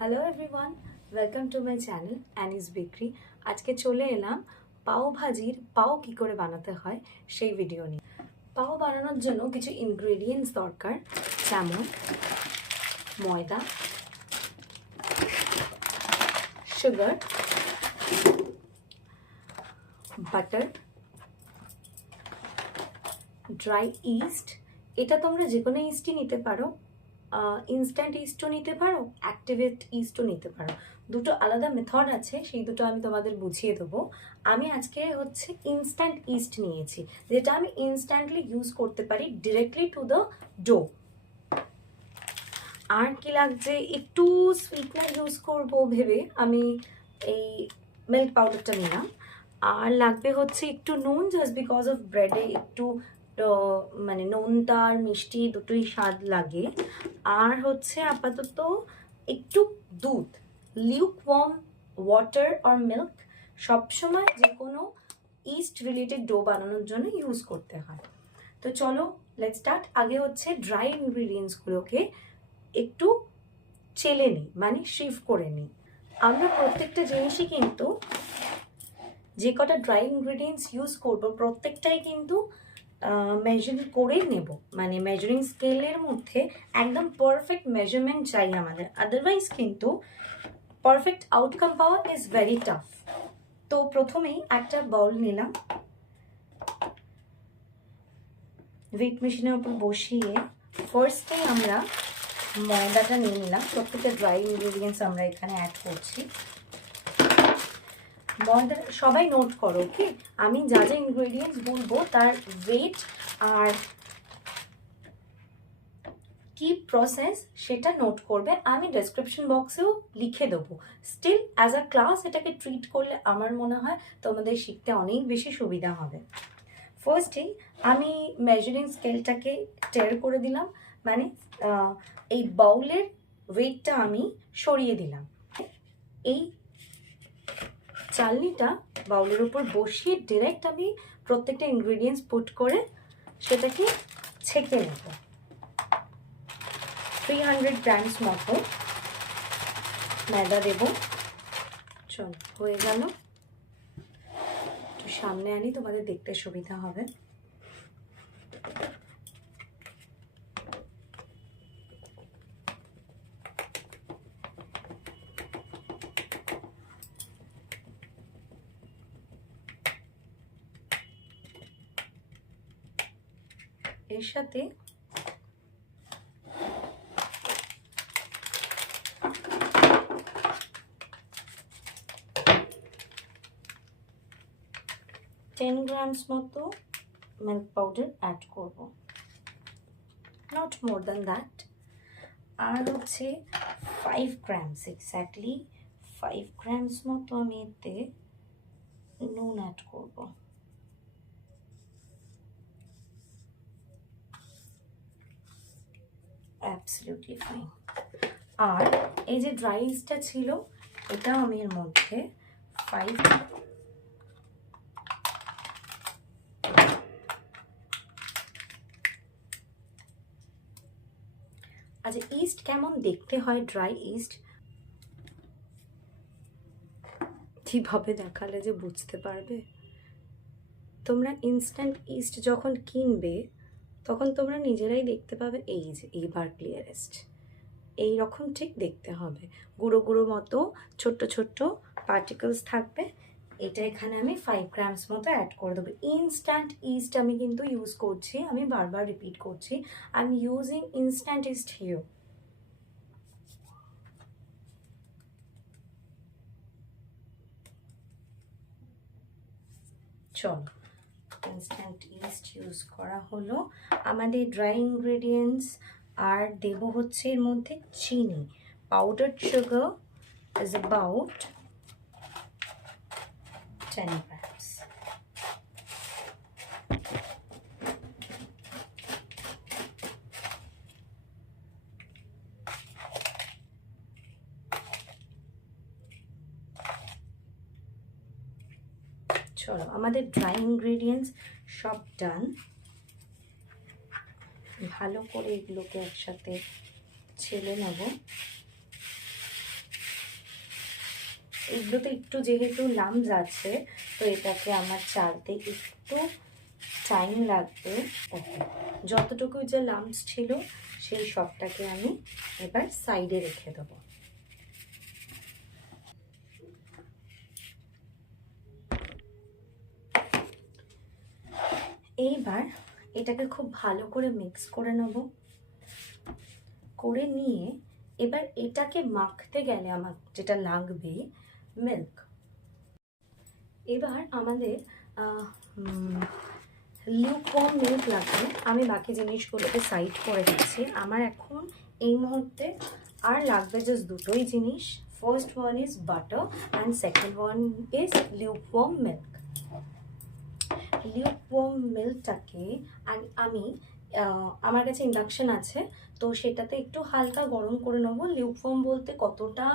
Hello everyone, welcome to my channel anise bakery. আজকে চলে এলাম পাও ভাজির পাও কি করে বানাতে হয় সেই ভিডিও নিয়ে। পাও বানানোর জন্য কিছু ইনগ্রেডিয়েন্টস দরকার, যেমন ময়দা, সুগার, বাটার, ড্রাই ইস্ট। এটা তোমরা যে কোনো ইস্টই নিতে পারো, ইনস্ট্যান্ট ইস্টও নিতে পারো, অ্যাক্টিভেট ইস্টও নিতে পারো। দুটো আলাদা মেথড আছে, সেই দুটো আমি তোমাদের বুঝিয়ে দেবো। আমি আজকে ইনস্ট্যান্ট ইস্ট নিয়েছি, যেটা আমি ইনস্ট্যান্টলি ইউজ করতে পারি ডিরেক্টলি টু দ্য ডো। আর কি লাগছে, একটু সুইটনার ইউজ করবো ভেবে আমি এই মিল্ক পাউডারটা নিলাম। আর লাগবে একটু নুন, জাস্ট বিকজ অফ ব্রেডে একটু মানে নোনটা আর মিষ্টি দুটোই স্বাদ লাগে। আর আপাতত একটু দুধ, লিউক ওয়ার্ম ওয়াটার আর মিল্ক সবসময় যে কোনো ইস্ট রিলেটেড ডো বানানোর জন্য ইউজ করতে হয়। তো চলো লেটস স্টার্ট। আগে ড্রাই ইনগ্রিডিয়েন্টসগুলোকে একটু চেলে নিই, মানে শিভ করে নিই। আমরা প্রত্যেকটা জিনিসই কিন্তু, যে কটা ড্রাই ইনগ্রিডিয়েন্টস ইউজ করবো প্রত্যেকটাই কিন্তু মেজার করে নেব, মানে মেজারিং স্কেলের মধ্যে একদম পারফেক্ট মেজারমেন্ট চাই আমাদের, আদারওয়াইজ কিন্তু পারফেক্ট আউটকাম পাওয়া ইজ ভেরি টাফ। তো প্রথমেই একটা বাউল নিলাম, ওয়েট মেশিনের উপর বসিয়ে ফার্স্টে আমরা ময়দাটা নিয়ে নিলাম। প্রত্যেকটা ড্রাই ইনগ্রিডিয়েন্টস আমরা এখানে অ্যাড করছি। ময়দা সবাই নোট করো, ওকে? আমি যা যা ইনগ্রিডিয়েন্টস বলবো তার ওয়েট আর কি প্রসেস সেটা নোট করবে। আমি ডেসক্রিপশন বক্সেও লিখে দেবো। স্টিল অ্যাজ আ ক্লাস এটাকে ট্রিট করলে আমার মনে হয় তোমাদের শিখতে অনেক বেশি সুবিধা হবে। ফার্স্টেই আমি মেজারিং স্কেলটাকে টের করে দিলাম, মানে এই বাউলের ওয়েটটা আমি সরিয়ে দিলাম। এই চালনিটা বাউলের উপর বসিয়ে ডিরেক্ট আমি প্রত্যেকটা ইনগ্রিডিয়েন্টস পুট করে সেটাকে ছেঁকে নেব। 300 গ্রামস মতো ময়দা দেব। চল, হয়ে গেল। একটু সামনে আনি, তোমাদের দেখতে সুবিধা হবে। এর সাথে 10 গ্রামস মতো মিল্ক পাউডার অ্যাড করব, নট মোর দ্যান দ্যাট। আর 5 গ্রামস, এক্স্যাক্টলি 5 গ্রামস মতো আমি এতে নুন অ্যাড করব। Absolutely fine. আর এই যে ড্রাই ইস্টটা ছিল, এটা আমি এর মধ্যে 5 আচ্ছা, ইস্ট কেমন দেখতে হয় ড্রাই ইস্ট কিভাবে দেখালে যে বুঝতে পারবে? তোমরা ইনস্ট্যান্ট ইস্ট যখন কিনবে তখন তোমরা নিজেরাই দেখতে পাবে, এই যে এইবার ক্লিয়ারেস্ট এইরকম ঠিক দেখতে হবে। গুঁড়ো গুঁড়ো মতো ছোট্ট ছোট্ট পার্টিকলস থাকবে। এটা এখানে আমি 5 গ্রামস মতো অ্যাড করে দেবো। ইনস্ট্যান্ট ইস্ট আমি কিন্তু ইউজ করছি, আমি বারবার রিপিট করছি, I am using instant east here. চলো, ইনস্ট্যান্ট ইস্ট ইউজ করা হলো। আমাদের ড্রাই ইনগ্রেডিয়েন্টস আর দেব এর মধ্যে চিনি। Powder sugar is about 10 grams. চলো, আমাদের ড্রাই ইনগ্রেডিয়েন্টস সব ডান। ভালো করে এগুলোকে একসাথে ছেলে নেব। এগুলোতে একটু যেহেতু লামস আছে, তো এটাকে আমার চালতে একটু টাইম লাগবে। ওকে, যতটুকু যে লামস ছিল সেই সবটাকে আমি এবার সাইডে রেখে দেবো। এইবার এটাকে খুব ভালো করে মিক্স করে নেব। করে নিয়ে এবার এটাকে মাখতে গেলে আমার যেটা লাগবে মিল্ক। এবার আমাদের লিউকওয়ার্ম মিল্ক লাগবে। আমি বাকি জিনিসগুলোকে সাইড করে দিচ্ছি। আমার এখন এই মুহূর্তে আর লাগবে জাস্ট দুটোই জিনিস। First one is butter and second one is lukewarm milk. Lukewarm মিল্কটাকে আমি আমার কাছে ইন্ডাকশন আছে, তো সেটাতে একটু হালকা গরম করে নেবো। লিউকওয়ার্ম বলতে কতটা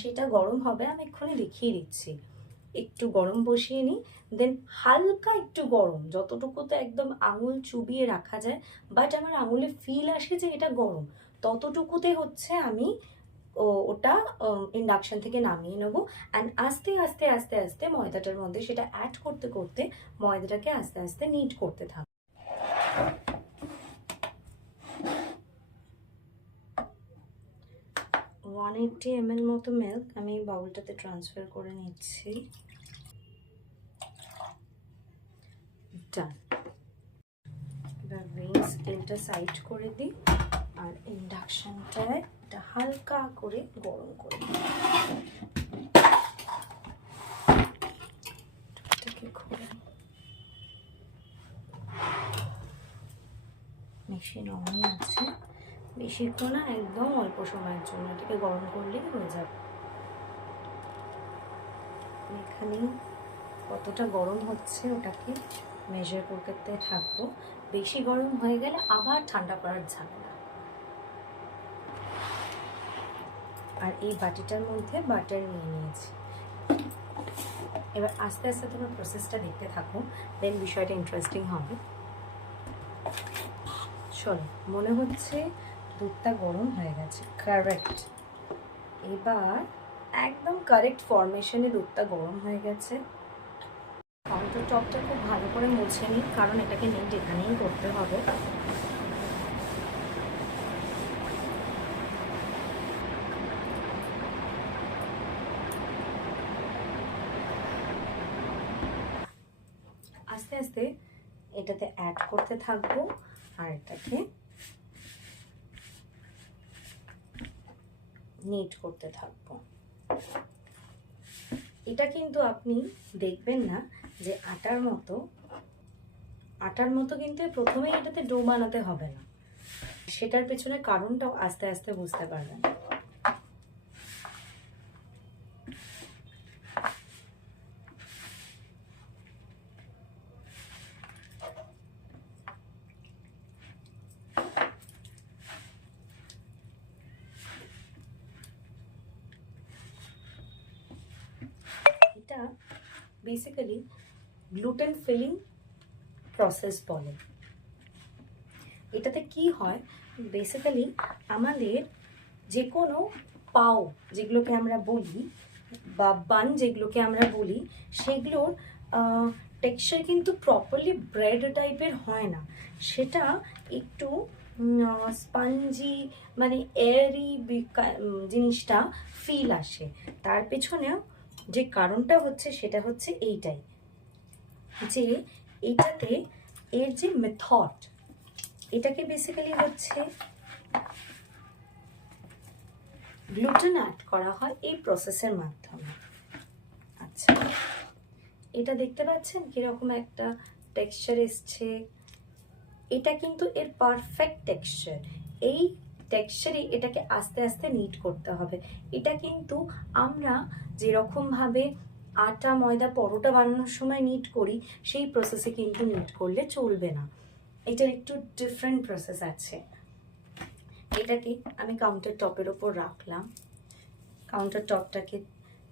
সেটা গরম হবে আমি এক্ষুনি দেখিয়ে দিচ্ছি। একটু গরম বসিয়ে নিই, দেন হালকা একটু গরম, যতটুকুতে একদম আঙুল চুবিয়ে রাখা যায় বাট আমার আঙুলে ফিল আসে যে এটা গরম, ততটুকুতে হচ্ছে আমি ওটা ইন্ডাকশন থেকে নামিয়ে নেবো। অ্যান্ড আস্তে আস্তে আস্তে আস্তে ময়দাটার মধ্যে সেটা অ্যাড করতে করতে ময়দাটাকে আস্তে আস্তে নিট করতে থাকবো। 180 ml মতো মিল্ক আমি এই বাউলটাতে ট্রান্সফার করে নিচ্ছি। ডান। এবার উইং স্কেলটা সাইড করে দিই আর ইন্ডাকশনটায় এটা হালকা করে গরম করে দিই। মেশিন অনই আছে, বেশিক্ষণ না, একদম অল্প সময়ের জন্য এটাকে গরম করলেই হয়ে যাবে। এখানে কতটা গরম হচ্ছে ওটাকে মেজার করতে থাকবো। বেশি গরম হয়ে গেলে আবার ঠান্ডা করার ঝামেলা। আর এই বাটিটার মধ্যে বাটার নিয়ে নিয়েছি। এবার আস্তে আস্তে তোমার প্রসেসটা দেখতে থাকো, দেন বিষয়টা ইন্টারেস্টিং হবে। চলো, মনে হচ্ছে দুধটা গরম হয়ে গেছে। কারেক্ট, এবার একদম কারেক্ট ফরমেশনে দুধটা গরম হয়ে গেছে। কাউন্টার টপটা খুব ভালো করে মুছে নিই, কারণ এটাকে নেট এখানেই করতে হবে। আস্তে আস্তে এটাতে অ্যাড করতে থাকবো আর এটাকে নিট করতে থাকবো। এটা কিন্তু আপনি দেখবেন না যে আটার মতো কিন্তু প্রথমেই এটাতে ডো বানাতে হবে না, সেটার পেছনে কারণটাও আস্তে আস্তে বুঝতে পারবেন। এটা বেসিক্যালি গ্লুটেন ফিলিং প্রসেস বলে। এটাতে কি হয়, বেসিক্যালি আমাদের যে কোনো পাও যেগুলোকে আমরা বলি বা বান যেগুলোকে আমরা বলি, সেগুলোর টেক্সচার কিন্তু প্রপারলি ব্রেড টাইপের হয় না, সেটা একটু স্পঞ্জি মানে এয়ারি জিনিসটা ফিল আসে। তার পেছনেও যে কারণটা হচ্ছে সেটা হচ্ছে এইটাই, যে এইটাতে এর যে মেথড, এটাকে বেসিক্যালি হচ্ছে গ্লুটেন অ্যাড করা হয় এই প্রসেসের মাধ্যমে। আচ্ছা, এটা দেখতে পাচ্ছেন কিরকম একটা টেক্সচার এসছে। এটা কিন্তু এর পারফেক্ট টেক্সচার। এই টেক্সচারে এটাকে আস্তে আস্তে নিট করতে হবে। এটা কিন্তু আমরা যেরকমভাবে আটা ময়দা পরোটা বানানোর সময় নিট করি, সেই প্রসেসে কিন্তু নিট করলে চলবে না। এটার একটু ডিফারেন্ট প্রসেস আছে। এটাকে আমি কাউন্টার টপের ওপর রাখলাম। কাউন্টার টপটাকে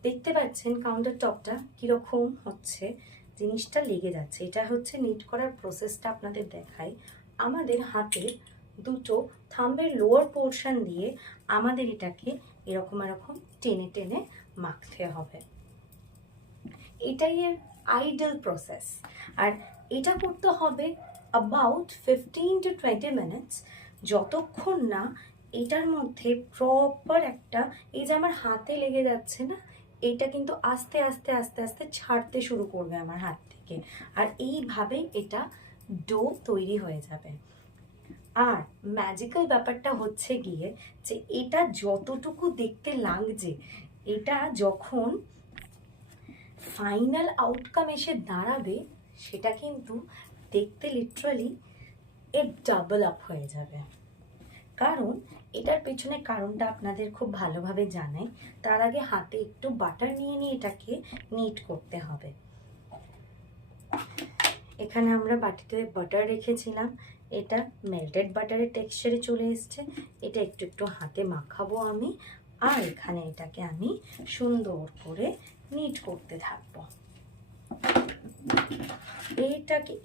দেখতে পাচ্ছেন, কাউন্টার টপটা কীরকম হচ্ছে, জিনিসটা লেগে যাচ্ছে। এটা হচ্ছে নিট করার প্রসেসটা আপনাদের দেখাই। আমাদের হাতের দুটো থাম্বের লোয়ার পোর্শন দিয়ে আমাদের এটাকে এরকম টেনে টেনে মাখতে হবে। এটাই এর আইডল প্রসেস। আর এটা করতে হবে অ্যাবাউট 15 to 20 মিনিটস, যতক্ষণ না এটার মধ্যে প্রপার একটা, এই যে আমার হাতে লেগে যাচ্ছে না, এটা কিন্তু আস্তে আস্তে আস্তে আস্তে ছাড়তে শুরু করবে আমার হাত থেকে, আর এইভাবেই এটা ডো তৈরি হয়ে যাবে। আর ম্যাজিক্যাল ব্যাপারটা হচ্ছে গিয়ে যে এটা যতটুকু দেখতে লাগছে, এটা যখন ফাইনাল আউটকাম এসে দাঁড়াবে, সেটা কিন্তু দেখতে লিটারালি এর ডাবল আপ হয়ে যাবে। কারণ এটার পেছনে কারণটা আপনাদের খুব ভালোভাবে জানাই। তার আগে হাতে একটু বাটার নিয়ে নিয়ে এটাকে নিট করতে হবে। এখানে আমরা বাটিতে বাটার রেখেছিলাম, এটা মেল্টেড বাটারের টেক্সচারে চলে এসছে। এটা একটু একটু হাতে মাখাবো আমি, আর এখানে এটাকে আমি সুন্দর করে নিট করতে থাকবো।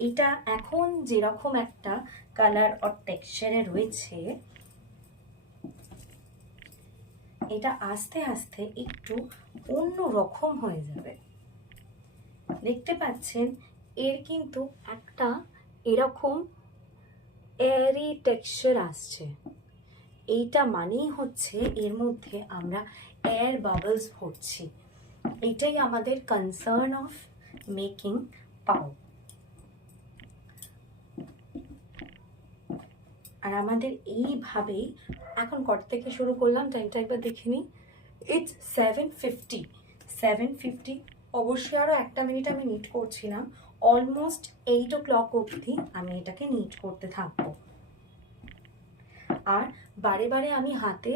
এটা এখন যেরকম একটা কালার আর টেক্সচারে রয়েছে, এটা আস্তে আস্তে একটু অন্য রকম হয়ে যাবে। দেখতে পাচ্ছেন এর কিন্তু একটা এরকম এয়ারি টেক্সচার আসছে। এইটা মানেই হচ্ছে এর মধ্যে আমরা এয়ার বাবলস ভরছি। এটাই আমাদের কনসার্ন অফ মেকিং পাও। আর আমাদের এইভাবেই এখন কত থেকে শুরু করলাম, টাইমটা একবার দেখে নিই। ইটস 7:50। অবশ্যই আরও 1 মিনিট আমি নিট করছিলাম। অলমোস্ট 8 o'clock অবধি আমি এটাকে নিট করতে থাকবো। আর বারে বারে আমি হাতে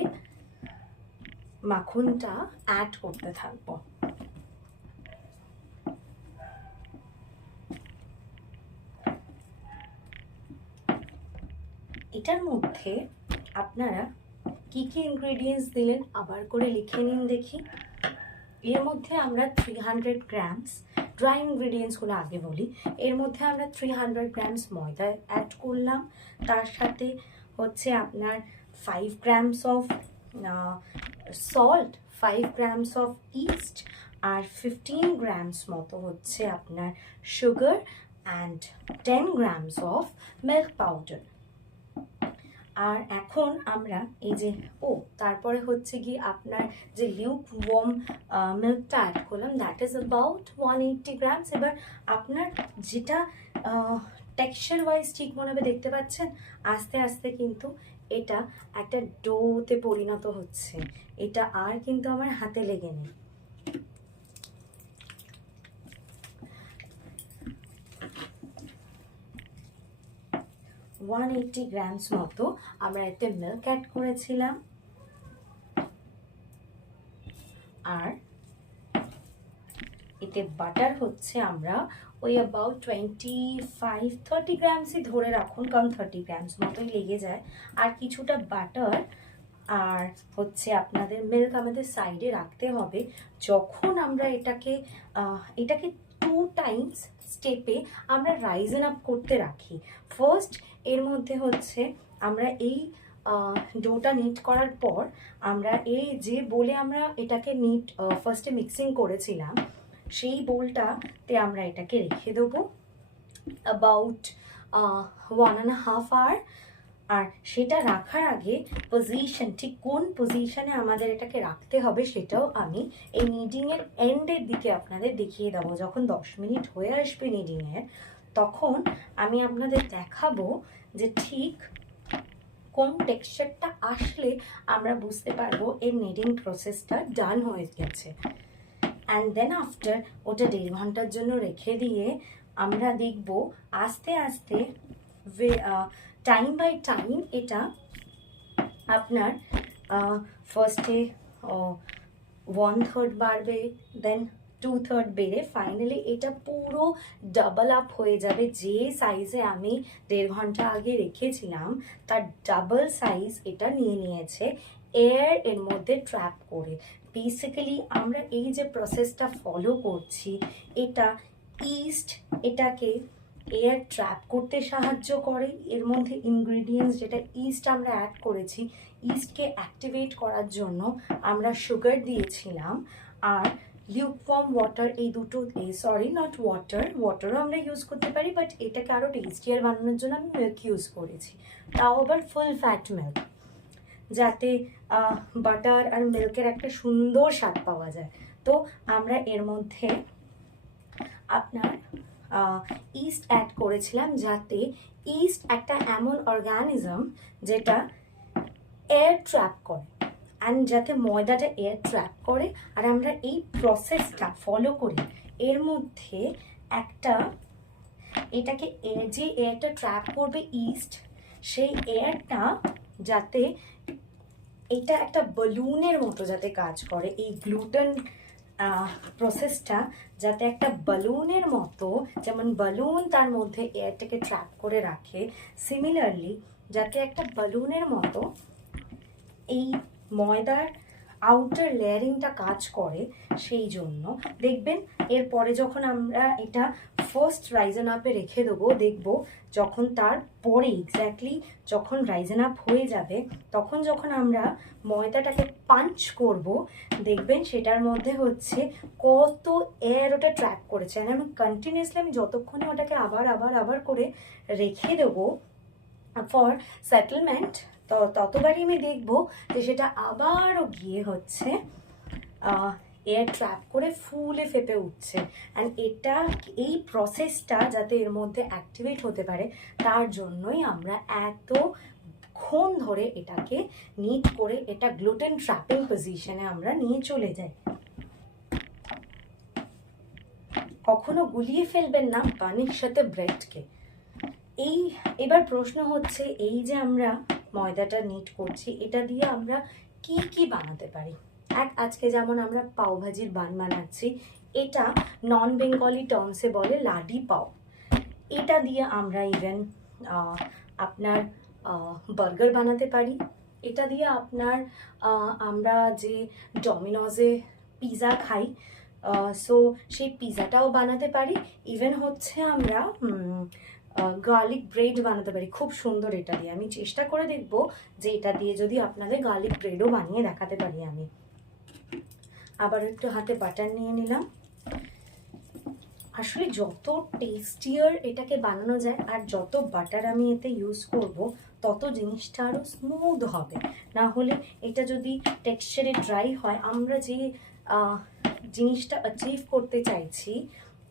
মাখনটা অ্যাড করতে থাকবো। এটার মধ্যে আপনারা কি কি ইনগ্রেডিয়েন্টস দিলেন আবার করে লিখে নিন দেখি। এর মধ্যে আমরা 300 গ্রামস ড্রাই ইনগ্রেডিয়েন্টসগুলো আগে বলি। এর মধ্যে আমরা 300 গ্রামস ময়দা অ্যাড করলাম, তার সাথে হচ্ছে আপনার 5 grams of salt, 5 grams of yeast, আর 15 গ্রামস মতো হচ্ছে আপনার sugar, and 10 grams of milk powder. আর এখন আমরা এই যে তারপরে হচ্ছে কি আপনার যে লিউক ওয়ার্ম মিল্কটা অ্যাড করলাম, দ্যাট ইজ অ্যাবাউট 180 গ্রামস। এবার আপনার যেটা টেক্সচার ওয়াইজ ঠিক মনে হবে, দেখতে পাচ্ছেন আস্তে আস্তে কিন্তু এটা একটা ডোতে পরিণত হচ্ছে। এটা আর কিন্তু আমার হাতে লেগে নেই। ওয়ান 180 গ্রামস মতো আমরা এতে মিল্ক অ্যাড করেছিলাম, আর এতে বাটার হচ্ছে আমরা ওই অ্যাবাউট 25-30 গ্রামসই ধরে রাখুন, কারণ 30 গ্রামস মতোই লেগে যায়। আর কিছুটা বাটার আর হচ্ছে আপনাদের মিল্ক আমাদের সাইডে রাখতে হবে। যখন আমরা এটাকে 2 টাইমস স্টেপে আমরা রাইজেন আপ করতে রাখি। ফার্স্ট এর মধ্যে হচ্ছে আমরা এই ডোটা নিট করার পর আমরা এই যে বোলে আমরা এটাকে ফার্স্টে মিক্সিং করেছিলাম, সেই বোলটাতে আমরা এটাকে রেখে দেবো অ্যাবাউট 1.5 আওয়ার। আর সেটা রাখার আগে পজিশন, ঠিক কোন পজিশনে আমাদের এটাকে রাখতে হবে সেটাও আমি এই নিডিংয়ের এন্ডের দিকে আপনাদের দেখিয়ে দেবো। যখন 10 মিনিট হয়ে আসবে নিডিংয়ের, তখন আমি আপনাদের দেখাবো যে ঠিক কোন টেক্সচারটা আসলে আমরা বুঝতে পারবো এর নিডিং প্রসেসটা ডান হয়ে গেছে। অ্যান্ড দেন আফটার ওটা 1.5 ঘন্টার জন্য রেখে দিয়ে আমরা দেখব আস্তে আস্তে টাইম বাই টাইম এটা আপনার ফার্স্টে 1/3 বাড়বে, দেন 2/3 বেড়ে ফাইনালি এটা পুরো ডাবল আপ হয়ে যাবে। যে সাইজে আমি 1.5 ঘন্টা আগে রেখেছিলাম তার ডাবল সাইজ এটা নিয়ে নিয়েছে, এয়ার এর মধ্যে ট্র্যাপ করে। বেসিক্যালি আমরা এই যে প্রসেসটা ফলো করছি, এটা ইস্ট এটাকে এয়ার ট্র্যাপ করতে সাহায্য করে। এর মধ্যে ইনগ্রিডিয়েন্টস যেটা ইস্ট আমরা অ্যাড করেছি, ইস্টকে অ্যাক্টিভেট করার জন্য আমরা সুগার দিয়েছিলাম, আর লিউকওয়ার্ম ওয়াটার, এই দুটো, সরি নট ওয়াটারও আমরা ইউজ করতে পারি, বাট এটাকে আরও টেস্টিয়ার বানানোর জন্য আমি মিল্ক ইউজ করেছি, তাও আবার ফুল ফ্যাট মিল্ক, যাতে বাটার আর মিল্কের একটা সুন্দর স্বাদ পাওয়া যায়। তো আমরা এর মধ্যে আপনার ইস্ট অ্যাড করেছিলাম, যাতে ইস্ট একটা এমন অর্গানিজম যেটা এয়ার ট্র্যাপ করে, অ্যান্ড যাতে ময়দাটা এয়ার ট্র্যাপ করে, আর আমরা এই প্রসেসটা ফলো করি। এর মধ্যে একটা এটাকে যে এয়ারটা ট্র্যাপ করবে ইস্ট, সেই এয়ারটা যাতে এটা একটা বালুনের মতো যাতে কাজ করে, এই গ্লুটেন প্রসেসটা যাতে একটা বালুনের মতো, যেমন বালুন তার মধ্যে এয়ারটাকে ট্র্যাপ করে রাখে, সিমিলারলি যাতে একটা বালুনের মতো এই ময়দার আউটার লেয়ারিংটা কাজ করে, সেই জন্য দেখবেন এরপরে যখন আমরা এটা ফার্স্ট রাইজেন আপে রেখে দেবো, দেখবো যখন তারপরে এক্স্যাক্টলি যখন রাইজেন আপ হয়ে যাবে, তখন যখন আমরা ময়দাটাকে পাঞ্চ করব, দেখবেন সেটার মধ্যে হচ্ছে কত এয়ার ওটা ট্র্যাপ করেছে। আর আমি কন্টিনিউসলি আমি যতক্ষণে ওটাকে আবার করে রেখে দেবো ফর সেটেলমেন্ট, তো ততবারই আমি দেখবো যে সেটা আবারও গিয়ে হচ্ছে এয়ার ট্র্যাপ করে ফুলে ফেপে উঠছে। অ্যান্ড এই প্রসেসটা যাতে এর মধ্যে অ্যাক্টিভেট হতে পারে, তার জন্যই আমরা এতক্ষণ ধরে এটাকে নিট করে এটা গ্লুটেন ট্র্যাপিং পজিশনে আমরা নিয়ে চলে যাই। কখনো গুলিয়ে ফেলবেন না বানের সাথে ব্রেডকে। এবার প্রশ্ন হচ্ছে, এই যে আমরা ময়দাটা নিট করছি, এটা দিয়ে আমরা কি কি বানাতে পারি। আজকে যেমন আমরা পাওভাজির বান বানাচ্ছি, এটা নন বেঙ্গলি টার্মসে বলে লাডি পাও। এটা দিয়ে আমরা ইভেন আপনার বার্গার বানাতে পারি। এটা দিয়ে আপনার আমরা যে ডমিনোজে পিৎজা খাই, সো সেই পিৎজাটাও বানাতে পারি। ইভেন হচ্ছে আমরা গার্লিক ব্রেড বানাতে পারি খুব সুন্দর এটা দিয়ে। আমি চেষ্টা করে দেখব যে এটা দিয়ে যদি আপনাদের গার্লিক ব্রেডও বানিয়ে দেখাতে পারি। আমি আবার একটু হাতে বাটার নিয়ে নিলাম। আসলে যত টেস্টিয়ার এটাকে বানানো যায় আর যত বাটার আমি এতে ইউজ করব, তত জিনিসটা আরও স্মুথ হবে। না হলে এটা যদি টেক্সচারে ড্রাই হয়, আমরা যে জিনিসটা অ্যাচিভ করতে চাইছি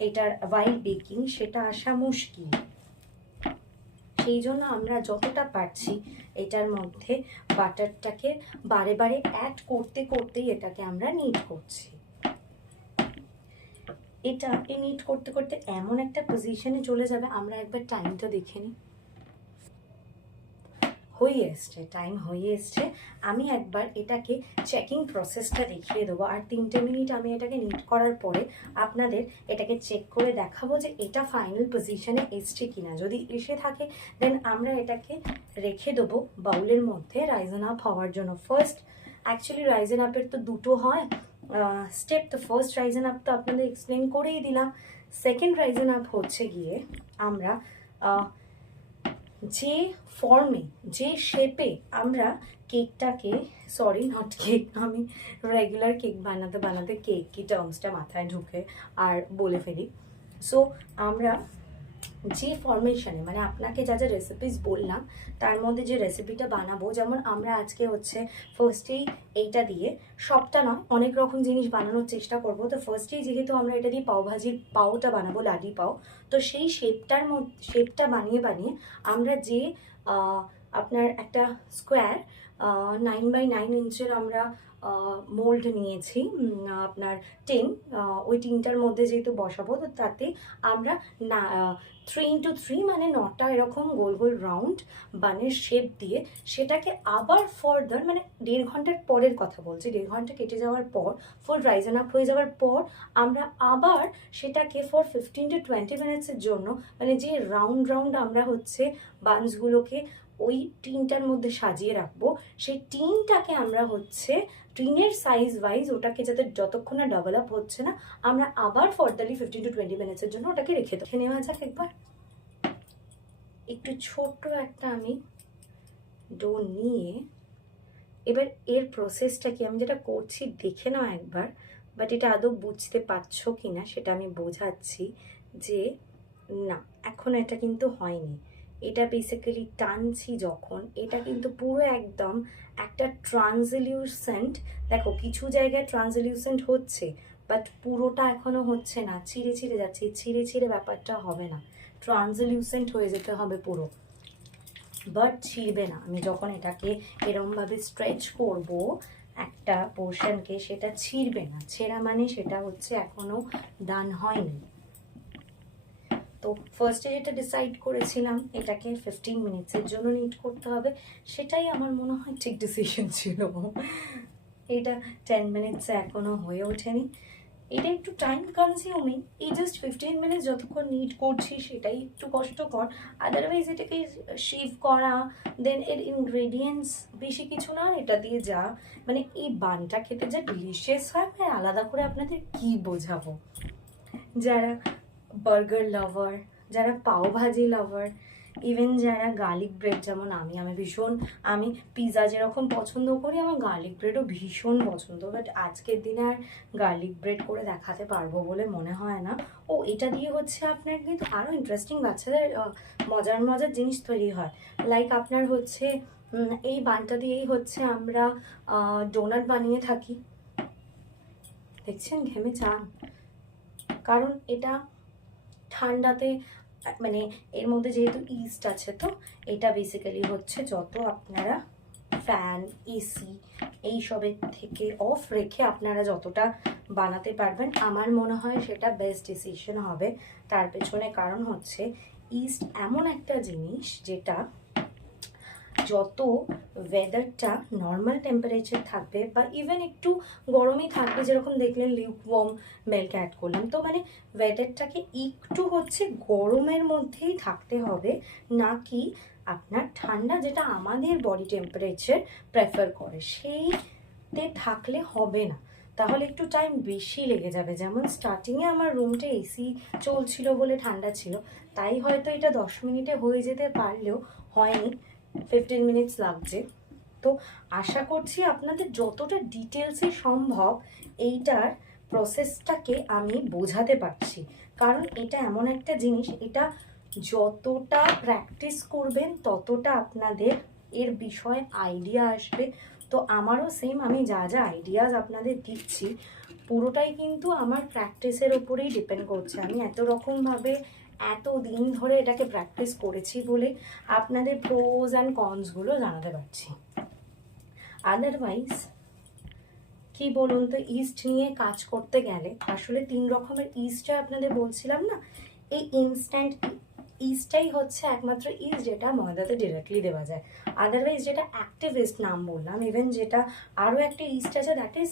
এটার ওয়াইল বেকিং, সেটা আসা মুশকিল। সেই জন্য আমরা যতটা পারছি এটার মধ্যে বাটারটাকে বারে বারে অ্যাড করতে করতেই এটাকে আমরা নিট করছি। এটা নিট করতে করতে এমন একটা পজিশনে চলে যাবে, আমরা একবার টাইমটা দেখে নিই। টাইম হয়ে এসছে। আমি একবার এটাকে চেকিং প্রসেসটা দেখিয়ে দেবো, আর 3টে মিনিট আমি এটাকে নিট করার পরে আপনাদের এটাকে চেক করে দেখাবো যে এটা ফাইনাল পজিশনে এসছে কিনা। যদি এসে থাকে দেন আমরা এটাকে রেখে দেবো বাউলের মধ্যে রাইজেন আপ হওয়ার জন্য। অ্যাকচুয়ালি রাইজেন আপের তো দুটো হয় স্টেপ। তো ফার্স্ট রাইজেন আপ তো আপনাদের এক্সপ্লেন করেই দিলাম। সেকেন্ড রাইজেন আপ হচ্ছে গিয়ে আমরা যে ফর্মে, যে শেপে আমরা কেকটাকে, সরি নট কেক, আমি রেগুলার কেক বানাতে বানাতে কেক কি টার্মসটা মাথায় ঢুকে আর বলে ফেলি। সো আমরা যে ফরমেশনে, মানে আপনাকে যা যা রেসিপিস বললাম তার মধ্যে যে রেসিপিটা বানাবো, যেমন আমরা আজকে হচ্ছে ফার্স্টেই এইটা দিয়ে, সবটা নয় অনেক রকম জিনিস বানানোর চেষ্টা করব। তো ফার্স্টেই যেহেতু আমরা এটা দিয়ে পাওভাজির পাওটা বানাবো, লাডি পাও, তো সেই শেপটা বানিয়ে আমরা যে আপনার একটা স্কোয়ার 9x9 ইঞ্চের আমরা মোল্ড নিয়েছি, আপনার টিন, ওই টিনটার মধ্যে যেহেতু বসাবো, তো তাতে আমরা 3x3 মানে 9টা এরকম গোল গোল রাউন্ড বানের শেপ দিয়ে সেটাকে আবার ফার্দার, মানে 1.5 ঘন্টার পরের কথা বলছি, 1.5 ঘন্টা কেটে যাওয়ার পর, ফুল রাইজেন আপ হয়ে যাওয়ার পর আমরা আবার সেটাকে ফর 15 to 20 মিনিটসের জন্য, মানে যে রাউন্ড আমরা হচ্ছে বানসগুলোকে ওই টিনটার মধ্যে সাজিয়ে রাখবো, সেই টিনটাকে আমরা হচ্ছে টিনের সাইজ ওয়াইজ ওটাকে যাতে যতক্ষণ না ডেভেলপ হচ্ছে না, আমরা আবার ফার্দারলি 15 to 20 মিনিটসের জন্য ওটাকে রেখে নেওয়া যাক। একবার একটু ছোট্ট একটা আমি ডো নিয়ে, এবার এর প্রসেসটা কি আমি যেটা করছি দেখে নাও একবার, বাট এটা আদৌ বুঝতে পারছো কি না সেটা আমি বোঝাচ্ছি যে না, এখন এটা কিন্তু হয়নি। এটা বেসিক্যালি টানছি যখন, এটা কিন্তু পুরো একদম একটা ট্রান্সলিউসেন্ট, দেখো কিছু জায়গায় ট্রান্সলিউসেন্ট হচ্ছে বাট পুরোটা এখনো হচ্ছে না, ছিঁড়ে ছিঁড়ে যাচ্ছে। ছিঁড়ে ছিঁড়ে ব্যাপারটা হবে না, ট্রান্সলিউসেন্ট হয়ে যেতে হবে পুরো, বাট ছিঁড়বে না। আমি যখন এটাকে এরমভাবে স্ট্রেচ করব একটা পোর্শনকে, সেটা ছিঁড়বে না। ছেঁড়া মানে সেটা হচ্ছে এখনো ডান হয়নি। তো ফার্স্টে যেটা ডিসাইড করেছিলাম এটাকে 15 মিনিটসের জন্য নিট করতে হবে, সেটাই আমার মনে হয় ঠিক ডিসিশন ছিল। এটা 10 মিনিটসে এখনো হয়ে ওঠেনি, এটা একটু টাইম কনজিউমিং। এই জাস্ট 15 মিনিটস যতক্ষণ নিট করছি সেটাই একটু কষ্টকর, আদারওয়াইজ এটাকে শেভ করা, দেন এর ইনগ্রেডিয়েন্টস বেশি কিছু না। এটা দিয়ে যা মানে এই বানটা খেতে যা ডিলিশিয়াস হয়, মানে আলাদা করে আপনাদের কি বোঝাবো। যারা বার্গার লাভার, যারা পাওভাজি লাভার, ইভেন যারা গার্লিক ব্রেড, যেমন আমি পিৎজা যেরকম পছন্দ করি, আমার গার্লিক ব্রেডও ভীষণ পছন্দ, বাট আজকের দিনে আর গার্লিক ব্রেড করে দেখাতে পারবো বলে মনে হয় না। ও এটা দিয়ে হচ্ছে আপনার কিন্তু আরও ইন্টারেস্টিং বাচ্চাদের মজার মজার জিনিস তৈরি হয়। লাইক আপনার হচ্ছে এই বানটা দিয়েই হচ্ছে আমরা ডোনাট বানিয়ে থাকি। দেখছেন ঘেমে চান, কারণ এটা ঠান্ডাতে মানে এর মধ্যে যেহেতু ইস্ট আছে, তো এটা বেসিক্যালি হচ্ছে যত আপনারা ফ্যান, এসি এইসবের থেকে অফ রেখে আপনারা যতটা বানাতে পারবেন, আমার মনে হয় সেটা বেস্ট ডিসিশন হবে। তার পেছনে কারণ হচ্ছে ইস্ট এমন একটা জিনিস যেটা যত ওয়েদারটা নর্মাল টেম্পারেচার থাকবে বা ইভেন একটু গরমই থাকবে, যেরকম দেখলেন লিউকওয়ার্ম মিল্ক অ্যাড করলাম, তো মানে ওয়েদারটাকে একটু হচ্ছে গরমের মধ্যেই থাকতে হবে, না কি আপনার ঠান্ডা যেটা আমাদের বডি টেম্পারেচার প্রেফার করে সেইতে থাকলে হবে না। তাহলে একটু টাইম বেশি লেগে যাবে। যেমন স্টার্টিংয়ে আমার রুমটা এসি চলছিল বলে ঠান্ডা ছিল, তাই হয়তো এটা 10 মিনিটে হয়ে যেতে পারলেও হয়নি, 15 মিনিটস লাগছে। তো আশা করছি আপনাদের যতটা ডিটেলসে সম্ভব এইটার প্রসেসটাকে আমি বোঝাতে পারছি, কারণ এটা এমন একটা জিনিস, এটা যতটা প্র্যাকটিস করবেন ততটা আপনাদের এর বিষয়ে আইডিয়া আসবে। তো আমারও সেম, আমি যা যা আইডিয়াস আপনাদের দিচ্ছি পুরোটাই কিন্তু আমার প্র্যাকটিসের ওপরেই ডিপেন্ড করছে। আমি এত রকমভাবে এত দিন ধরে এটাকে প্র্যাকটিস করেছি বলে আপনাদের প্রোজ অ্যান্ড কনসগুলো জানাতে পারছি। আদারওয়াইজ কি বলুন তো, ইস্ট নিয়ে কাজ করতে গেলে আসলে 3 রকমের ইস্টটা আপনাদের বলছিলাম না, এই ইনস্ট্যান্ট ইস্টটাই হচ্ছে একমাত্র ইস্ট যেটা ময়দাতে ডিরেক্টলি দেওয়া যায়। আদারওয়াইজ যেটা অ্যাক্টিভ ইস্ট নাম বললাম, ইভেন যেটা আরও একটা ইস্ট আছে দ্যাট ইজ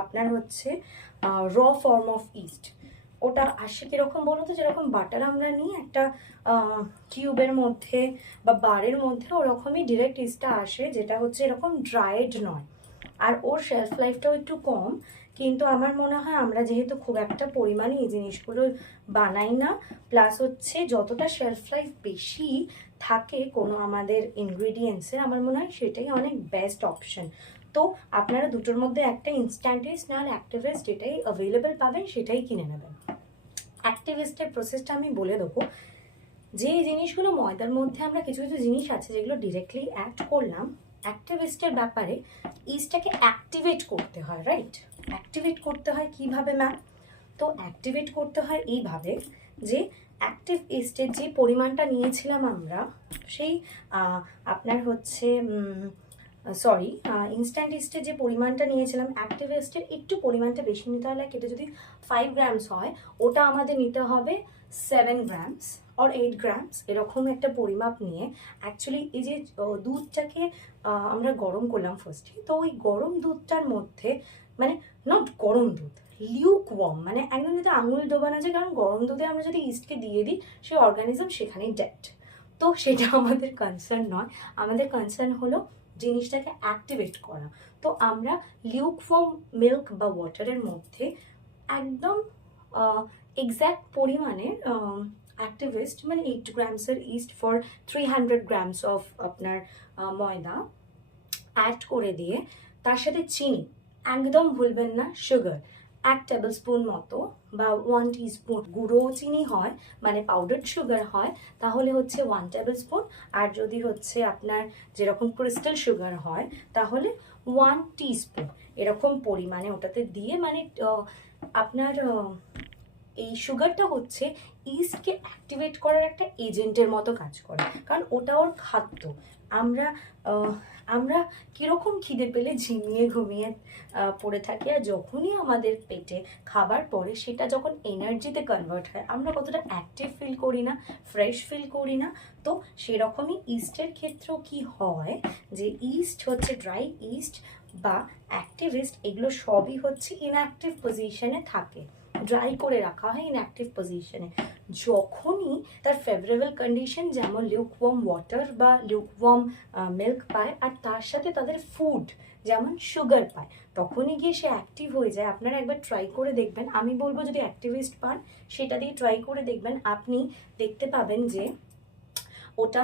আপনার হচ্ছে র ফর্ম অফ ইস্ট। ওটা আসে কীরকম বলো তো, যেরকম বাটার আমরা নিই একটা কিউবের মধ্যে বা বারের মধ্যে, ওরকমই ডিরেক্ট ইস্টটা আসে, যেটা হচ্ছে এরকম ড্রাইড নয়, আর ওর শেলফ লাইফটাও একটু কম। কিন্তু আমার মনে হয় আমরা যেহেতু খুব একটা পরিমাণে এই জিনিসগুলো বানাই না, প্লাস হচ্ছে যতটা শেলফ লাইফ বেশি থাকে কোনো আমাদের ইনগ্রিডিয়েন্টসের, আমার মনে হয় সেটাই অনেক বেস্ট অপশন। তো আপনারা দুটোর মধ্যে একটা ইনস্ট্যান্টিস্ট না অ্যাক্টিভিস্ট যেটাই অ্যাভেলেবেল পাবেন সেটাই কিনে নেবেন। অ্যাক্টিভিস্টের প্রসেসটা আমি বলে দেবো। যে জিনিসগুলো ময়দার মধ্যে আমরা কিছু কিছু জিনিস আছে যেগুলো ডিরেক্টলি অ্যাড করলাম, অ্যাক্টিভিস্টের ব্যাপারে ইস্টটাকে অ্যাক্টিভেট করতে হয়, রাইট? অ্যাক্টিভেট করতে হয় কিভাবে ম্যাম? তো অ্যাক্টিভেট করতে হয় এইভাবে যে অ্যাক্টিভ ইস্টের যে পরিমাণটা নিয়েছিলাম আমরা, সেই আপনার হচ্ছে সরি ইনস্ট্যান্ট ইস্টের যে পরিমাণটা নিয়েছিলাম, অ্যাক্টিভ ইস্টের একটু পরিমাণটা বেশি নিতে হয়। লাইক এটা যদি 5 গ্রামস হয়, ওটা আমাদের নিতে হবে 7 গ্রামস অর 8 গ্রামস, এরকম একটা পরিমাপ নিয়ে অ্যাকচুয়ালি এই যে দুধটাকে আমরা গরম করলাম ফার্স্টে, তো ওই গরম দুধটার মধ্যে, মানে নট গরম দুধ, লিউকওয়ার্ম, মানে একদম যদি আঙুল ডোবানো যায়, কারণ গরম দুধে আমরা যদি ইস্টকে দিয়ে দিই সেই অর্গানিজম সেখানেই ডেড। তো সেটা আমাদের কনসার্ন নয়, আমাদের কনসার্ন হলো জিনিসটাকে অ্যাক্টিভেট করা। তো আমরা লিউকওয়ার্ম মিল্ক বা ওয়াটারের মধ্যে একদম এক্স্যাক্ট পরিমাণে অ্যাক্টিভিস্ট, মানে 8 গ্রামসের ইস্ট ফর 300 গ্রামস অফ আপনার ময়দা অ্যাড করে দিয়ে তার সাথে চিনি একদম ভুলবেন না সুগার, 1 টেবিল স্পুন মতো বা 1 টিস্পুন গুঁড়ো চিনি হয়, মানে পাউডার সুগার হয়, তাহলে হচ্ছে 1 টেবিল স্পুন। আর যদি হচ্ছে আপনার যেরকম ক্রিস্টাল সুগার হয় তাহলে 1 টিস্পুন এরকম পরিমাণে ওটাতে দিয়ে, মানে আপনার এই সুগারটা হচ্ছে ইস্টকে অ্যাক্টিভেট করার একটা এজেন্টের মতো কাজ করে, কারণ ওটা ওর খাদ্য। আমরা আমরা কীরকম খিদে পেলে ঝিমিয়ে ঘুমিয়ে পড়ে থাকি, আর যখনই আমাদের পেটে খাবার পড়ে সেটা যখন এনার্জিতে কনভার্ট হয় আমরা কতটা অ্যাক্টিভ ফিল করি না, ফ্রেশ ফিল করি না। তো সেরকমই ইস্টের ক্ষেত্রেও কি হয় যে ইস্ট হচ্ছে ড্রাই ইস্ট বা অ্যাক্টিভিস্ট, এগুলো সবই হচ্ছে ইনঅ্যাক্টিভ পজিশনে থাকে, ড্রাই করে রাখা হয় ইনঅ্যাক্টিভ পজিশনে। যখনই তার ফেভারেবল কন্ডিশন, যেমন লিউকওয়ার্ম ওয়াটার বা লিউকওয়ার্ম মিল্ক পায়, আর তার সাথে তাদের ফুড যেমন সুগার পায়, তখনই গিয়ে সে অ্যাক্টিভ হয়ে যায়। আপনারা একবার ট্রাই করে দেখবেন, আমি বলবো যদি অ্যাক্টিভিস্ট পান সেটা দিয়ে ট্রাই করে দেখবেন, আপনি দেখতে পাবেন যে ওটা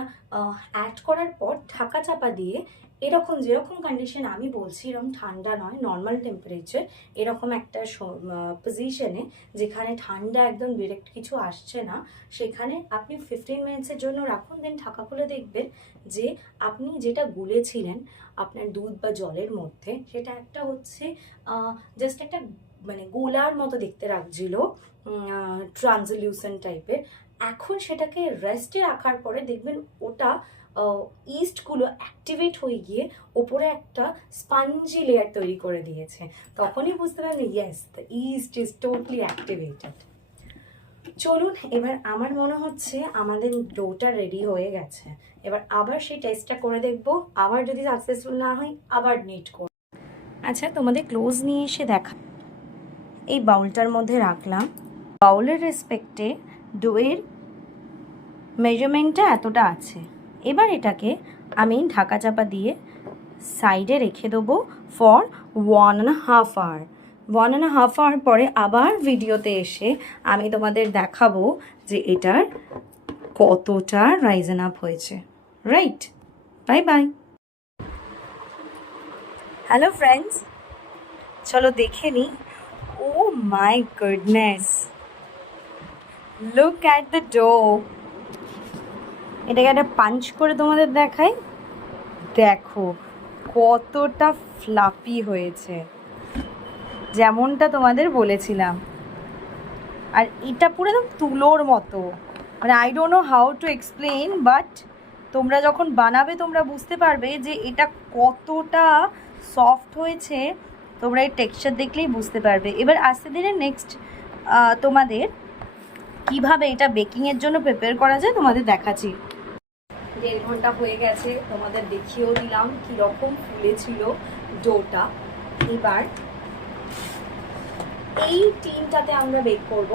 অ্যাড করার পর ঢাকা চাপা দিয়ে এরকম যেরকম কন্ডিশন আমি বলছি, এরকম ঠান্ডা নয়, নর্মাল টেম্পারেচার, এরকম একটা পজিশনে যেখানে ঠান্ডা একদম ডিরেক্ট কিছু আসছে না, সেখানে আপনি 15 মিনিটসের জন্য রাখুন। দেন ঢাকা খুলে দেখবেন যে আপনি যেটা গুলেছিলেন আপনার দুধ বা জলের মধ্যে, সেটা একটা হচ্ছে জাস্ট একটা মানে গোলার মতো দেখতে লাগছিল, ট্রান্সলিউসেন্ট টাইপের। এখন সেটাকে রেস্টে রাখার পরে দেখবেন ওটা ইস্টগুলো অ্যাক্টিভেট হয়ে গিয়ে ওপরে একটা স্পঞ্জি লেয়ার তৈরি করে দিয়েছে। তখনই বুঝতে পারবেন yes, the east is totally activated. চলুন, এবার আমার মনে হচ্ছে আমাদের ডোটা রেডি হয়ে গেছে। এবার আবার সেই টেস্টটা করে দেখব, আবার যদি সাকসেসফুল না হয় আবার নিট করব। আচ্ছা, তোমাদের ক্লোজ নিয়ে এসে দেখা। এই বাউলটার মধ্যে রাখলাম, বাউলের রেসপেক্টে ডোয়ের মেজারমেন্টটা এতটা আছে। এবার এটাকে আমি ঢাকা চাপা দিয়ে সাইডে রেখে দেবো ফর 1.5 আওয়ার। 1.5 আওয়ার পরে আবার ভিডিওতে এসে আমি তোমাদের দেখাবো যে এটার কতটা রাইজেন আপ হয়েছে। Right, bye bye. Hello friends, চলো দেখে নিই। Oh my goodness, look at the dough. এটাকে একটা পাঞ্চ করে তোমাদের দেখাই, দেখো কতটা ফ্লাপি হয়েছে, যেমনটা তোমাদের বলেছিলাম। আর এটা পুরো একদম তুলোর মতো, মানে I don't know how to explain, but তোমরা যখন বানাবে তোমরা বুঝতে পারবে যে এটা কতটা সফট হয়েছে। তোমরা এই টেক্সচার দেখলেই বুঝতে পারবে। এবার আস্তে ধীরে নেক্সট তোমাদের কিভাবে এটা বেকিংয়ের জন্য প্রিপেয়ার করা যায় তোমাদের দেখাচ্ছি। 1.5 ঘন্টা হয়ে গেছে, তোমাদের দেখিয়েও দিলাম কীরকম ফুলেছিল ডোটা। এবার এই টিনটাতে আমরা বেক করব।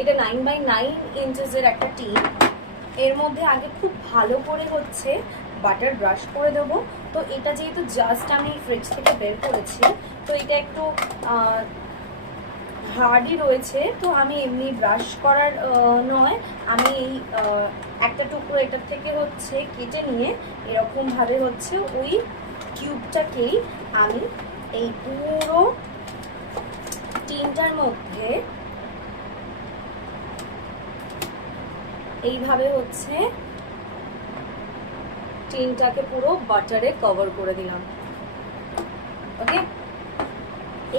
এটা 9x9 ইঞ্চেসের একটা টিন। এর মধ্যে আগে খুব ভালো করে হচ্ছে বাটার ব্রাশ করে দেবো। তো এটা যেহেতু জাস্ট আমি ফ্রিজ থেকে বের করেছি, তো এটা একটু হার্ডই রয়েছে, তো আমি এমনি ব্রাশ করার নয়, আমি এই একটা টুকরো এটার থেকে হচ্ছে কেটে নিয়ে এরকমভাবে হচ্ছে ওই কিউবটাকেই আমি এই পুরো টিনটার মধ্যে এইভাবে হচ্ছে টিনটাকে পুরো বাটারে কভার করে দিলাম। ওকে,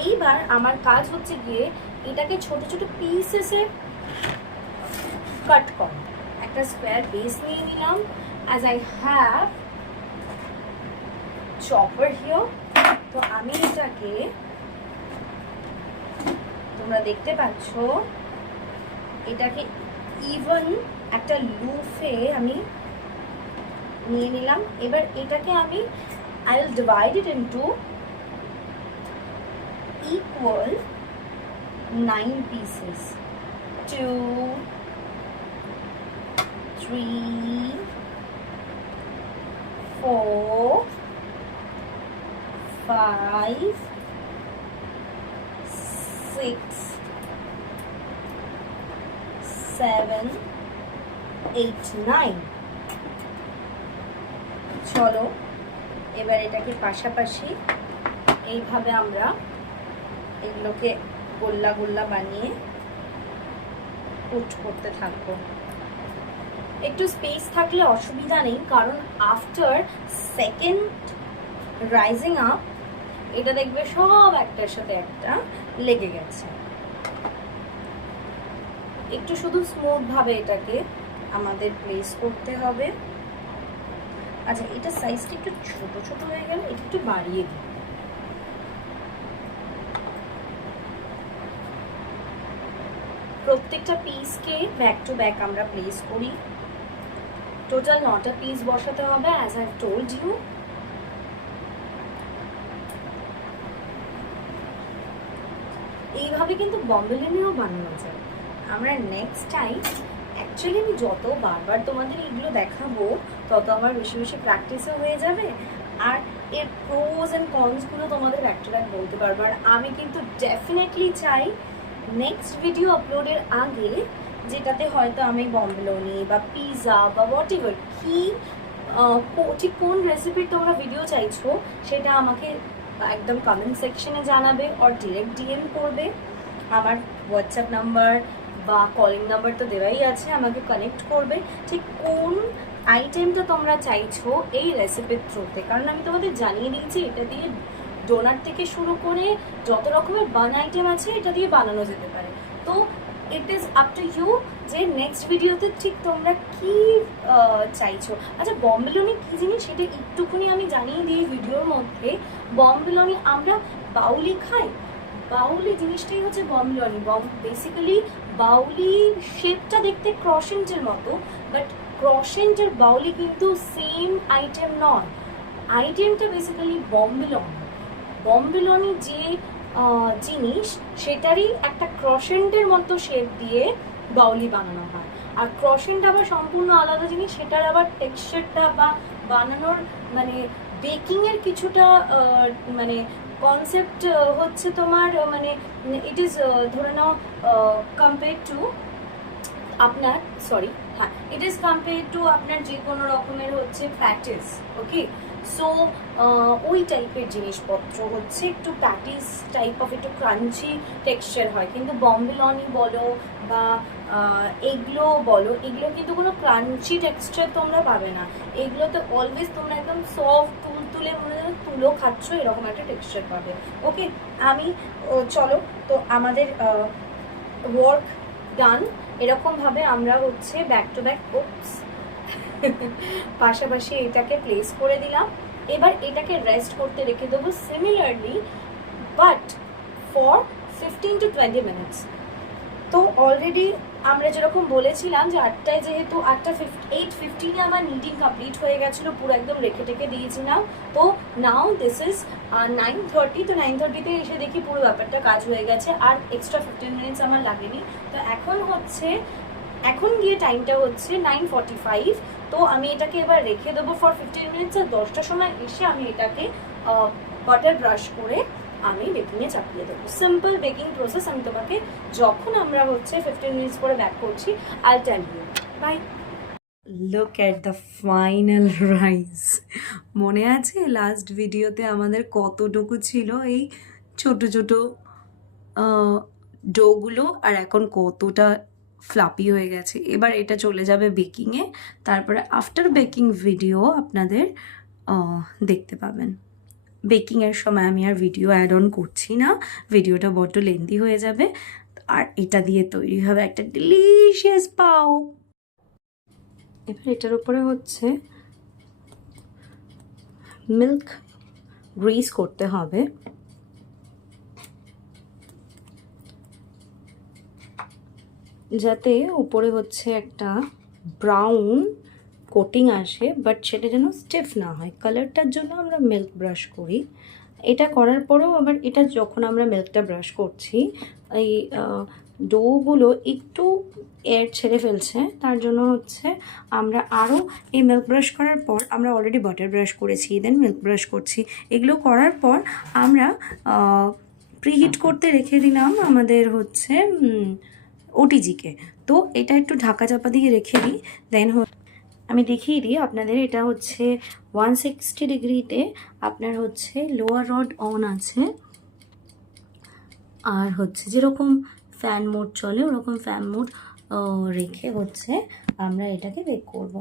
এইবার আমার কাজ হচ্ছে গিয়ে এটাকে ছোট ছোট পিসেসে কাট করা। একটা স্কোয়ার বেস নিয়ে নিলাম, as I have chopper here. তো আমি এটাকে, তোমরা দেখতে পাচ্ছ, এটাকে ইভেন একটা লুফে আমি নিয়ে নিলাম। এবার এটাকে আমি I will divide it into equal 9 pieces. 2, 3, 4, 5, 6, 7, 8, 9। চলো এবার এটাকে পাশাপাশি এইভাবে আমরা এগুলোকে গোল্লা গোল্লা বানিয়ে পুট করতে থাকবো। একটু স্পেস থাকলে অসুবিধা নেই, কারণ আফটার সেকেন্ড রাইজিং আপ এটা দেখবে সব একটার সাথে একটা লেগে গেছে। একটু শুধু স্মুথ ভাবে এটাকে আমাদের প্লেস করতে হবে। আচ্ছা, এটা সাইজটা একটু ছোট ছোট হয়ে গেল, একটু বাড়িয়ে দিই। প্রত্যেকটা পিসকে ব্যাক টু ব্যাক আমরা প্লেস করি। টোটাল 9টা পিস বসাতে হবে, as I have told you. এইভাবে কিন্তু বম্বেলেনিও বানানো যায়। আমরা নেক্সট টাইম, অ্যাকচুয়ালি আমি যত বারবার তোমাদের এগুলো দেখাবো তত আমার বেশি বেশি প্র্যাকটিসও হয়ে যাবে, আর এর প্রোজ অ্যান্ড কনসগুলো তোমাদের ব্যাক টু ব্যাক বলতে পারবো। আর আমি কিন্তু ডেফিনেটলি চাই নেক্সট ভিডিও আপলোডের আগে, যেটাতে হয়তো আমি বম্বেলোনি বা পিৎজা বা হোয়াট এভার কি ঠিক কোন রেসিপির তোমরা ভিডিও চাইছো সেটা আমাকে একদম কমেন্ট সেকশনে জানাবে, আর ডিরেক্ট ডিএম করবে। আমার হোয়াটসঅ্যাপ নাম্বার বা কলিং নাম্বার তো দেওয়াই আছে, আমাকে কানেক্ট করবে ঠিক কোন আইটেমটা তোমরা চাইছো এই রেসিপির থ্রুতে। কারণ আমি তোমাদের জানিয়ে দিয়েছি এটা দিয়ে ডোনাট থেকে শুরু করে যত রকমের বান আইটেম আছে এটা দিয়ে বানানো যেতে পারে। তো it is up to you যে নেক্সট ভিডিওতে ঠিক তোমরা কি চাইছো। আচ্ছা, বম্বেলোনি কি জিনিস সেটা একটুখানি আমি জানিয়ে দিই ভিডিওর মধ্যে। বম্বেলোনি আমরা বাউলি খাই, বাউলি জিনিসটাই হচ্ছে বম্বেলোনি। বেসিক্যালি বাউলি শেপটা দেখতে ক্রসেন্টের মতো, বাট ক্রসেন্ট আর বাউলি কিন্তু সেম আইটেম নয়। আইটেমটা বেসিক্যালি বম্বেলোনি। বম্বেলোনি যে জিনিস সেটারই একটা ক্রসেন্টের মতো শেপ দিয়ে বাউলি বানানো হয়। আর ক্রসেন্ট আবার সম্পূর্ণ আলাদা জিনিস, সেটার আবার টেক্সচারটা বা বানানোর মানে বেকিংয়ের কিছুটা মানে কনসেপ্ট হচ্ছে তোমার মানে ইট ইজ ধরে নাও কম্পেয়ার টু আপনার ইট ইজ কম্পেয়ার টু আপনার যে কোনো রকমের হচ্ছে প্যাটিস। ওকে, সো ওই টাইপের জিনিসপত্র হচ্ছে একটু প্যাটিস টাইপ অফ একটু ক্রাঞ্চি টেক্সচার হয়। কিন্তু বম্বেলোনি বলো বা এগুলো বলো, এগুলো কিন্তু কোনো ক্রাঞ্চি টেক্সচার তোমরা পাবে না। এগুলোতে অলওয়েজ তোমরা একদম সফট তুলতুলে মনে হয় তুলো খাচ্ছ এরকম একটা টেক্সচার পাবে। ওকে, আমি চলো তো আমাদের ওয়ার্ক ডান। এরকমভাবে আমরা হচ্ছে ব্যাক টু ব্যাক পাশাপাশি এটাকে প্লেস করে দিলাম। এবার এটাকে রেস্ট করতে রেখে দেবো similarly, but for 15 to 20 minutes. তো অলরেডি আমরা যেরকম বলেছিলাম যে 8টায়, যেহেতু 8:15 আমার নিডিং কমপ্লিট হয়ে গেছিলো, পুরো একদম রেখে টেকে দিয়েছিলাম। তো নাও দিস ইজ 9:30। তো 9:30তে এসে দেখি পুরো ব্যাপারটা কাজ হয়ে গেছে, আর এক্সট্রা 15 মিনিটস আমার লাগেনি। তো এখন গিয়ে টাইমটা হচ্ছে 9:45। তো আমি এটাকে এবার রেখে দেবো ফর 15 মিনিটস, আর 10টার সময় এসে আমি এটাকে বাটার ব্রাশ করে আমি বেকিংয়ে চাপিয়ে দেবো। Simple baking process. আমি তোমাকে যখন আমরা হচ্ছে 15 মিনিটস পরে ব্যাক করছি I tell you. Bye. Look at the final rice. মনে আছে লাস্ট ভিডিওতে আমাদের কতটুকু ছিল এই ছোট ছোট ডোগুলো, আর এখন কতটা ফ্লাপি হয়ে গেছে। এবার এটা চলে যাবে বেকিংয়ে, তারপরে আফটার বেকিং ভিডিও আপনাদের দেখতে পাবেন। বেকিংয়ের সময় আমি আর ভিডিও অ্যাড অন করছি না, ভিডিওটা বড্ড লেন্দি হয়ে যাবে। আর এটা দিয়ে তৈরি হবে একটা ডিলিশিয়াস পাও। এবার এটার উপরে হচ্ছে মিল্ক গ্রিস করতে হবে, যাতে উপরে হচ্ছে একটা ব্রাউন কোটিং আসে, বাট সেটা যেন স্টিফ না হয়। কালারটার জন্য আমরা মিল্ক ব্রাশ করি। এটা করার পরেও আবার এটা যখন আমরা মিল্কটা ব্রাশ করছি, এই ডোগুলো একটু এয়ার ছেড়ে ফেলছে, তার জন্য হচ্ছে আমরা আরও এই মিল্ক ব্রাশ করার পর, আমরা অলরেডি বাটার ব্রাশ করেছি, দেন মিল্ক ব্রাশ করছি। এগুলো করার পর আমরা প্রিহিট করতে রেখে দিলাম আমাদের হচ্ছে ওটিজিকে। তো এটা একটু ঢাকা চাপা দিয়ে রেখে দিই। দেন আমি দেখিয়ে দিই আপনাদের, এটা হচ্ছে 160 ডিগ্রিতে আপনার হচ্ছে লোয়ার রড অন আছে, আর হচ্ছে যেরকম ফ্যান মোড চলে ওরকম ফ্যান মোড রেখে হচ্ছে আমরা এটাকে বেক করব।